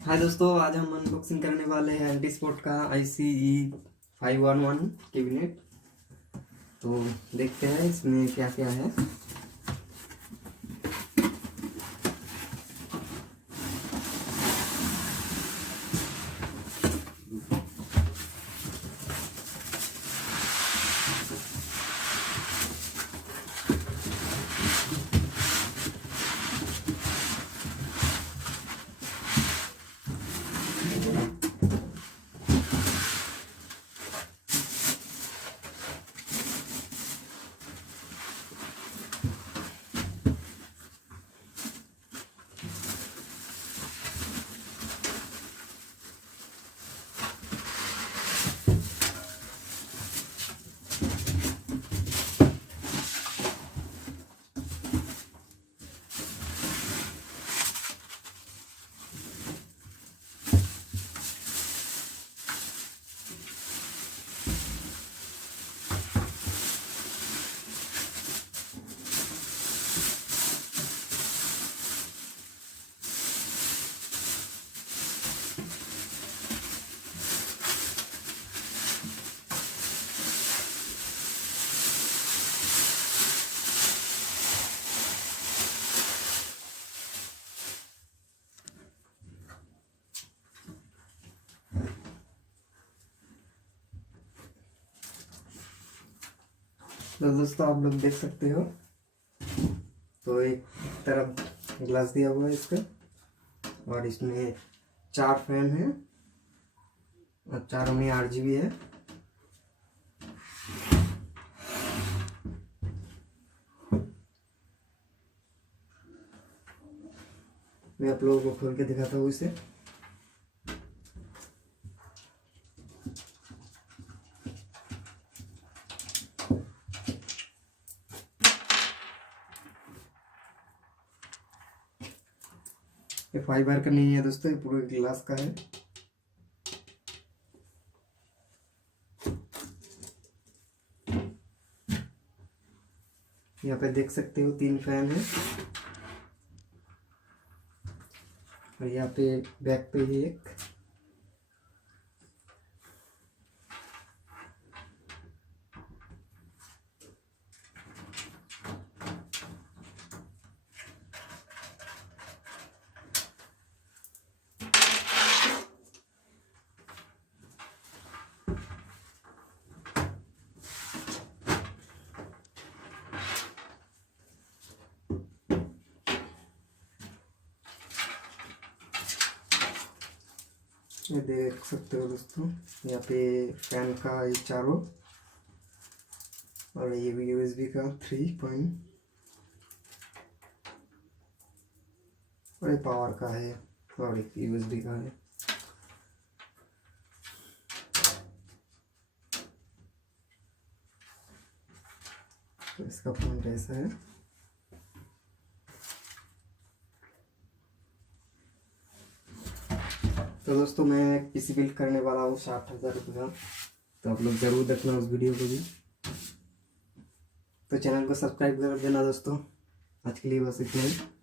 हाय दोस्तों, आज हम अनबॉक्सिंग करने वाले हैं एंटी स्पोर्ट का ICE511 कैबिनेट। तो देखते हैं इसमें क्या क्या है। तो दोस्तों आप लोग देख सकते हो, तो एक तरफ ग्लास दिया हुआ है इसका, और इसमें 4 फैन है और चारों में RGB है। मैं आप लोगों को खोल के दिखाता हूँ इसे। ये फाइबर का नहीं है दोस्तों, ये पूरे ग्लास का है। यहाँ पे देख सकते हो 3 फैन है, और यहाँ पे बैक पे ही एक। ये देख सकते हो दोस्तों, यहाँ पे फैन का ये चारों, और ये भी USB का 3 पॉइंट, और ये पावर का है, और एक USB का है। तो इसका पॉइंट ऐसा है। तो दोस्तों मैं PC बिल्ड करने वाला हूँ 60,000 रुपये का, तो आप लोग ज़रूर देखना उस वीडियो को भी। तो चैनल को सब्सक्राइब कर देना दोस्तों। आज के लिए बस इतना ही।